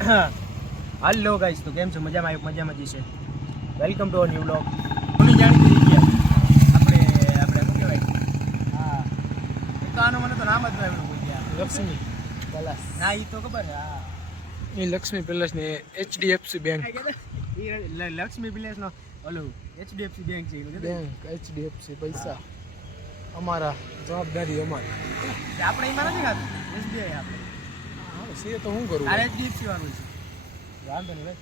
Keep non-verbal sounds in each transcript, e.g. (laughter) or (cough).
હાલો guys તો કેમ છો? મજામાં આવ્યું મજામાં જ છે. Welcome to our new blog કોની જાણીતી ગયા. આપણે આપણે શું કહેવાય? હા. એ તો આનો મને તો નામ જ ન આવ્યું કોઈ ગયા લક્ષ્મી પેલેસ ના એ તો ખબર હા. એ લક્ષ્મી પેલેસ ને એચડીએફસી બેંક લક્ષ્મી વિલેજનો ઓલું એચડીએફસી બેંક છે બેંક એચડીએફસી પૈસા. અમારા જવાબદારી અમારી. આપણે એમાં નથી ખાતું? એસબીઆઈ આપણે. હા છે તો હું કરું? આ એચડીએફસી વાળું છે. વાંધો નહીં ભાઈ.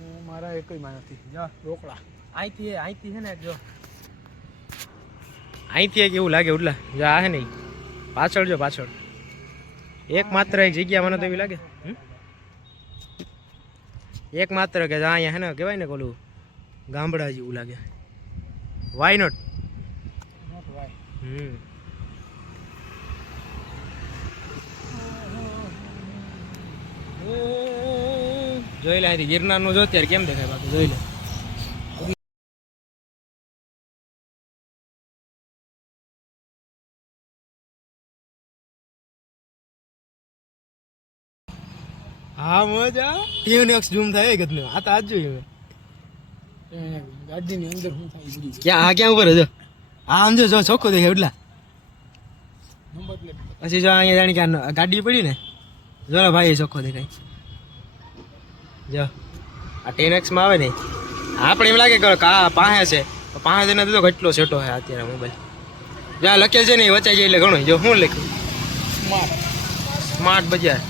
હું મારા એકયમાં નથી. જો. રોકડા. અહીંથી અહીંથી છે ને જો. અહીંથી એક એવું લાગે ઉડલા. જો આ હે નહીં પાછળ જો પાછળ. એક માત્ર એક જગ્યા મને તો એવી લાગે. હમ? એક માત્ર કે જા અહીંયા હે ને કહેવાય ને કોલું ગામડા જેવું લાગે. Why not not why hmm. જોઈ લે અહીંથી ગિરનારનું જો અત્યારે કેમ દેખાય બાકી જોઈ લે. હા મજા. ટીવનેક્સ ઝૂમ થાય ગત આ તો આજ જોયું મેં ગાડીની અંદર શું થાય ક્યાં હા ક્યાં ઉપર જો? હા આમ જો જો ચોખ્ખો દેખાય એટલા. પછી જો અહીંયા જાણી કે ગાડી પડી ને જો ભાઈ ચોખ્ખો દેખાય. જો. આ ટેન એક્સમાં આવે ને આપણે એમ લાગે કે કા પાસે છે. પાસે જઈને તો કેટલો છેટો છે અત્યારે મોબાઈલ જ્યાં લખે છે ને એ વચાઈ જાય એટલે ઘણું જો શું લખ્યું સ્માર્ટ સ્માર્ટ બજાર.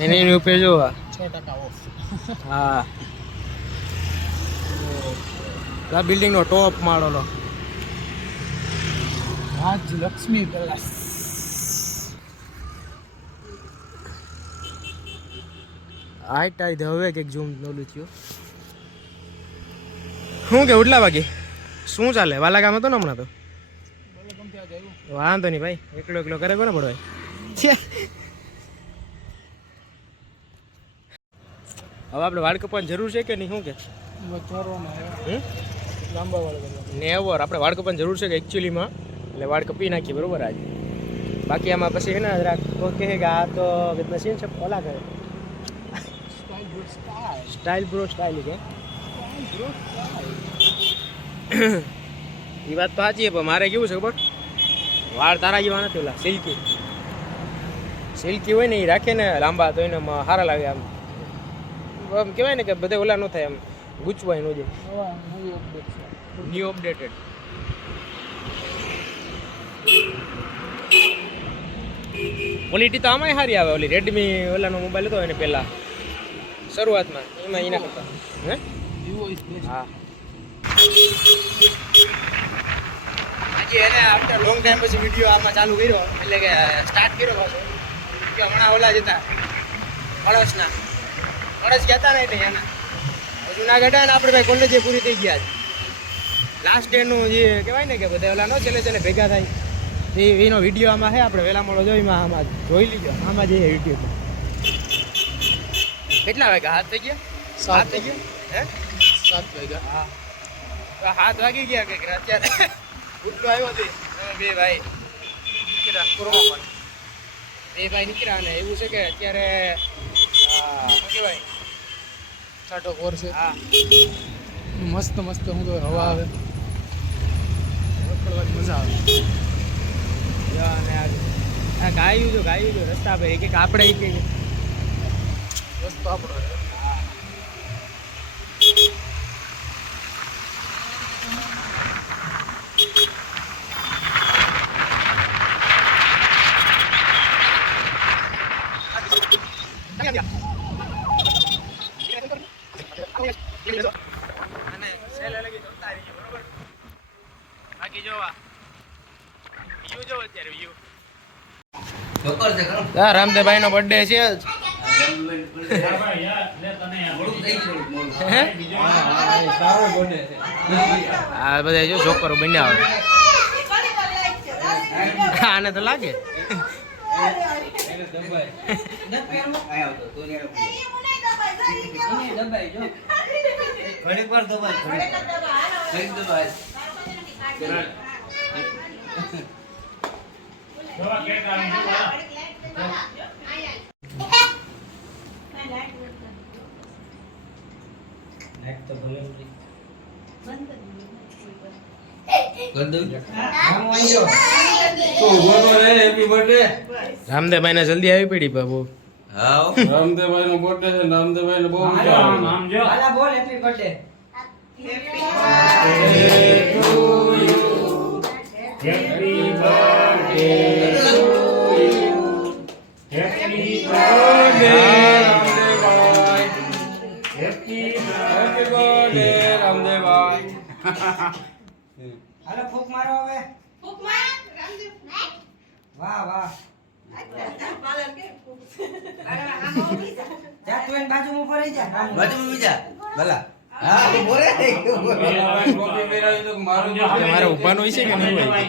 એને એની ઉપર જો આ. હા. આ બિલ્ડિંગનો ટોપ માળોલો રાજ લક્ષ્મી પેલેસ. હાઈટ આવી હવે કંઈક ઝૂમ નોલું થયું. શું કે ઉડલા વાગે શું ચાલે? વાલા કામ હતો ને હમણાં તો? વાંધો નહીં ભાઈ એકલો એકલો કરે કોને પડવાય છે. હવે આપણે વાળ કપવાની જરૂર છે કે નહીં શું કે? નેવર આપણે વાળ કપવાની જરૂર છે કે એકચ્યુઅલીમાં એટલે વાળ કપી નાખીએ બરોબર આજે? બાકી આમાં પછી છે ને જરાક કહે કે આ તો સીન છે ઓલા કરે. સ્ટાઇલ બ્રો સ્ટાઇલ કે એ વાત તો સાચી પણ મારે કેવું છે ખબર? વાળ તારા જેવા નથી ઓલા સિલ્કી સિલ્કી હોય ને એ રાખે ને લાંબા તો એને સારા લાગે આમ. આમ કહેવાય ને કે બધે ઓલા ન થાય, આમ ગૂંચવાય ન છે ન્યૂ અપડેટેડ ક્વોલિટી તો આમાંય સારી આવે, ઓલી રેડમી ઓલાનો મોબાઈલ હતો એને પહેલાં શરૂઆતમાં, એમાં એના કરતા. હે? હા. આજે એને આફ્ટર લોંગ ટાઈમ પછી વીડિયો આમાં ચાલુ કર્યો, એટલે કે સ્ટાર્ટ કર્યો પાછો. કે હમણાં ઓલા જતા પડોશના પડોશ ગયા હતા ને એટલે એના. જુનાગઢ ને આપણે ભાઈ કોલેજે પૂરી થઈ ગયા લાસ્ટ ડેનું જે કહેવાય ને કે બધા ઓલા ન છેલ્લે છેલ્લે ભેગા થાય. એનો વીડિયો આમાં છે, આપણે વેલા મોડો જોઈ માં આમાં જોઈ લીધો આમાં જઈએ યુટ્યુબમાં કેટલા વાગ્યા? હાથ થઈ ગયા? સાત થઈ ગયા? હે? સાત વાગ્યા. હા. હાથ વાગી ગયા કે અત્યારે. ઉઠલો આવ્યો હતી બે ભાઈ નીકળ્યા કોરોનામાં. બે ભાઈ નીકળ્યા અને એવું છે કે અત્યારે શું કહેવાય? છાટો કોર છે. હા. મસ્ત મસ્ત હું તો હવા આવે. રખડવાની મજા આવે. અને આ ગાયું જો ગાયું જો રસ્તા પર એક એક આપણે એક એક. રસ્તો આપણો રામદેવભાઈ નો બર્થડે છે? જો છોકરો બન્યા આવે આને તો લાગે. દબાય રામદેવભાઈ ને જલ્દી આવી પડી બાબુ. રામદેવભાઈ નો બર્થડે છે રામદેવભાઈ ને બહુ વિચાર હેપી વાહ વાહ. જા તું એની બાજુમાં ઊભો રહી જા. બાજુમાં બીજા ભલા. હા ટોપી પહેરાવી તો મારું મારે છે કે નહીં હોય?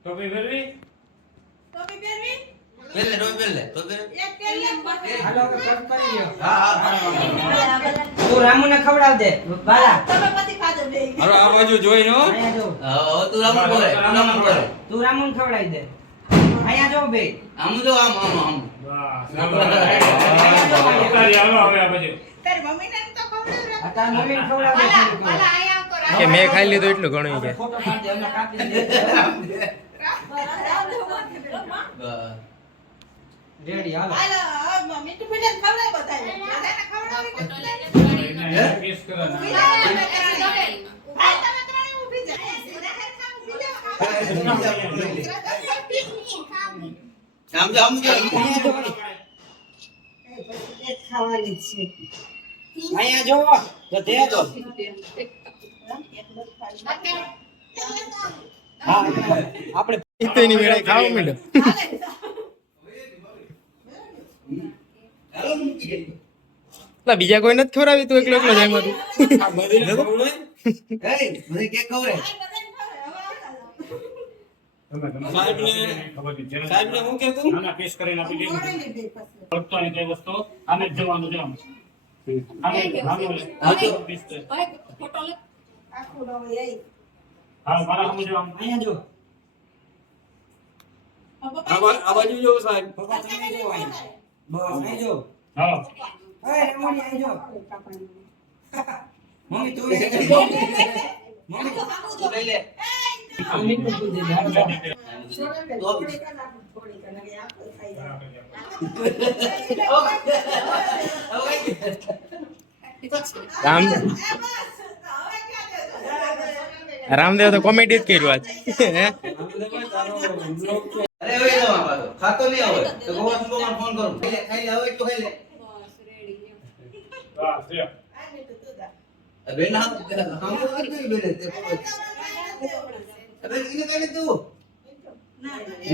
ટોપી પહેરવી? પેલે તો પેલે તો પેલે હાલો કટ કરી લ્યો હા હા તું રામુને ખવડાવ દે બાલા હાલો આ બાજુ જોઈ નો હા તું રામુ બોલે તું રામ બોલે તું રામુને ખવડાવી દે. અહીંયા જો બે. આમ જો આમ આમ આમ. રામ. કે મેં ખાઈ લીધું એટલું ઘણું કે (laughs) ફોટો પાડી દે અમે કાપી દે રેડી હાલો. હાલો, મીઠું પીઠું ખવડાવ બધાને. બધાને ખવડાવી આપણે ખાવા માંડ્યો દે. બીજા કોઈ નથી ખવડાવી તું એકલો એકલો જાય તું આ બધીને ખવડાય? એય, મને કેક ખવડાય. સાહેબને સાહેબને હું કહેતું હા તો આખું રવે એ. અહીંયા જો આ બાજુ જો સાહેબ જો. આ જ (laughs) રામ? રામદેવ તો કોમેડી જ કર્યું આજ. અરે હવે ખાતો નહીં આવે. તો ગોવા સુબોમાં ફોન કરું. ખાઈ લે ખાઈ લે હવે એટલું ખાઈ લે. આ મીઠું તું. બેન હા હમ તો કરી બેન તે અબે ઇને કાઢી તું.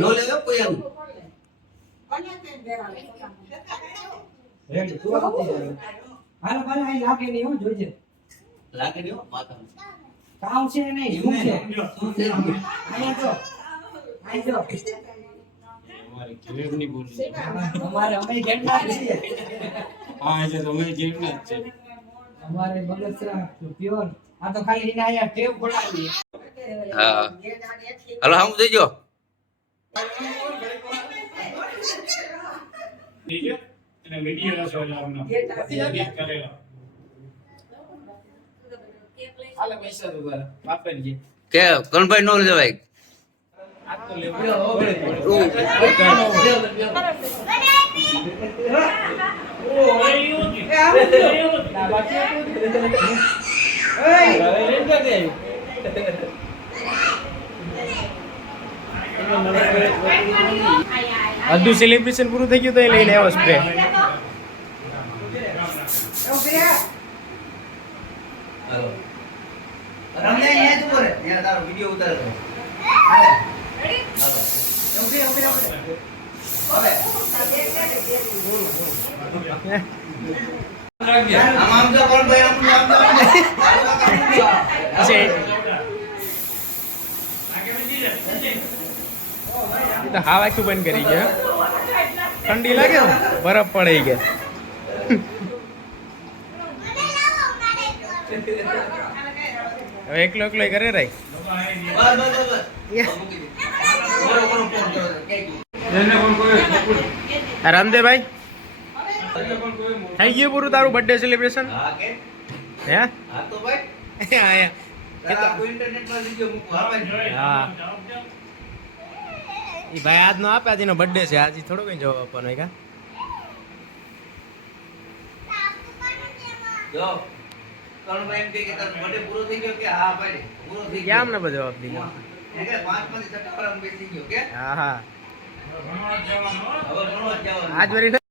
નો લે કોઈ એમ તે હાલો લાગે નહીં હું લાગે નહીં કામ છે નહીં શું છે? શું છે? જો. અહીં જો. અમારી ઘેરની બોલી અમારે અમે ઘેરના જ છીએ. હા એટલે તમે ઘેરના જ છે અમારે બગસરા પ્યોર આ તો ખાલી એને આયા ટેવ ખોલાવી. હા. હાલો હમ જોઈ જો હાલે પૈસા તો તારા કે કણભાઈ નો લેવાય. અડધું સેલિબ્રેશન પૂરું થઈ ગયું તો એ લઈને આવ્યો સ્પ્રે હાલો તમને અહીંયા જ બોલે અહીંયા તારો વિડિયો ઉતારે હાવ આખું બંધ કરી ગયા. ઠંડી લાગે ને? બરફ પડે ગયા કે. હવે એકલો એકલો કરે રાય રામદેવભાઈ? થઈ ગયું પૂરું તારું બર્થડે સેલિબ્રેશન હે હા? તો ભાઈ. હા ભાઈ આજનો આપે આજનો બર્થડે છે. આજે થોડો કઈ જવાબ આપવાનો કા? જો. કરણભાઈ એમ કે તારો બર્થડે પૂરો થઈ ગયો કે? હા ભાઈ પૂરો થઈ ક્યાં કેમ ને બધો જવાબ દીધો? એ પાંચમાંથી છઠ્ઠા વાળામાં બેસી ગયો કે હા હા. આજ વરી